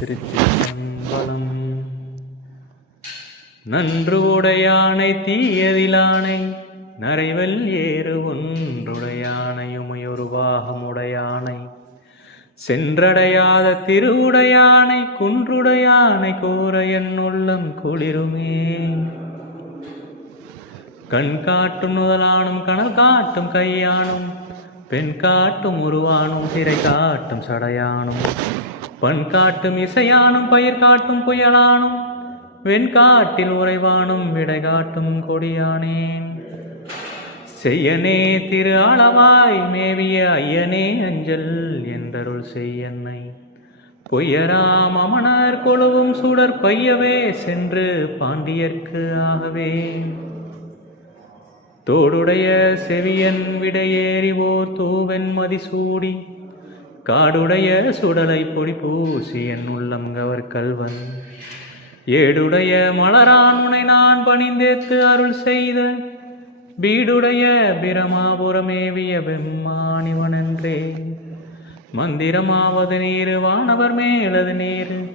திருச்சிற்றம்பலம். நன்று உடையானை தீயதிலானை நரைவல் ஏறு ஒன்றுடையானை பாகமுடையானை சென்றடையாத திருவுடையானை குன்றுடையானை கூற என் உள்ளம் குளிருமே. கண் காட்டும் முதலானும் கணல் காட்டும் கையானும் பெண் காட்டும் உருவானும் திரை காட்டும் சடையானும். பண் காட்டும் இசையானும் பயிர் காட்டும் புயலானும் வெண்காட்டில் உறைவானும் விடை காட்டும் கொடியானேன் செய்யனே திரு அளவாய் மேவிய ஐயனே அஞ்சல் என்றருள் செய்யன்னை. பொய்யராம் அமணர் கொழுவும் சுடர் பையவே சென்று பாண்டியர்க்கு ஆகவே. தோடுடைய செவியன் விடையேறிவோர் தூவென் மதிசூடி காடுடைய சுடலை பொடி பூசி என் உள்ளம் கவர் கல்வன் ஏடுடைய மலரானுனை நான் பணிந்தேத்து அருள் செய்த. வீடுடைய பிரமாபுரமேவிய பெம்மானிவனென்றே மந்திரமாவது நீரு வானவர் மேலது நீரு.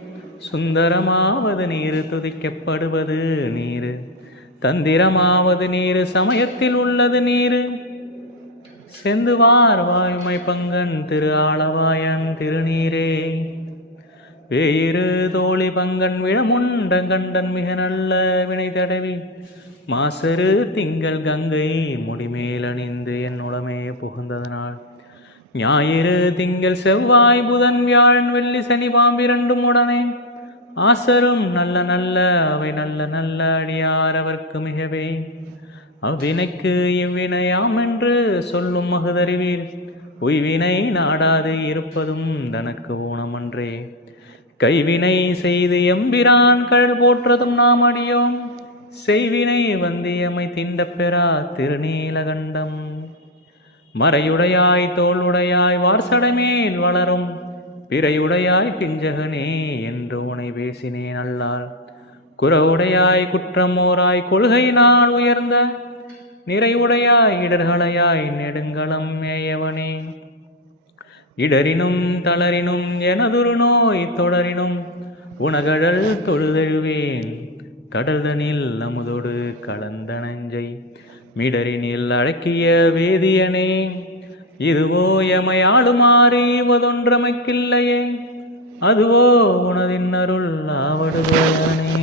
சுந்தரமாவது நீரு துதிக்கப்படுவது நீரு. தந்திரமாவது நீரு சமயத்தில் உள்ளது நீரு. செந்துவார் வாய்மை பங்கன் திரு ஆளவாயன் திருநீரே. வேறு தோழி பங்கன் விழமுண்டன் கண்டன் மிக நல்ல வினை தடவி மாசரு திங்கள் கங்கை முடிமேல் அணிந்து என் உளமே புகுந்ததனால். ஞாயிறு திங்கள் செவ்வாய் புதன் வியாழன் வெள்ளி சனி பாம்பிரண்டும் உடனே ஆசரும் நல்ல நல்ல அவை நல்ல நல்ல அடியார் அவர்க்கு மிகவே. அவ்வினைக்கு இவ்வினையாம் என்று சொல்லும் மகுதறிவீர். உய்வினை நாடாது இருப்பதும் தனக்கு ஊனமன்றே. கைவினை செய்து எம்பிரான் கள் போற்றதும் நாம் அடியோம். செய்வினை வந்தியமை திண்ட பெறா திருநீலகண்டம். மறையுடையாய் தோளுடையாய் வார்சடைமேல் வளரும். பிறையுடையாய் பிஞ்சகனே என்று உனை பேசினேன் அல்லால் குறவுடையாய் குற்றமோராய் கொள்கை நான் உயர்ந்த நிறைவுடையாய் இடர்களையாய் நெடுங்களம் மேயவனே. இடரினும் தளரினும் எனதொரு நோய் தொடரினும் உணகழல் தொழுதழுவேன். கடல்தனில் அமுதொடு கலந்த நஞ்சை மிடரினில் அழக்கிய வேதியனே. இதுவோ எமை ஆளுமாறி அதுவோ உனதின் அருள் ஆவடுவானே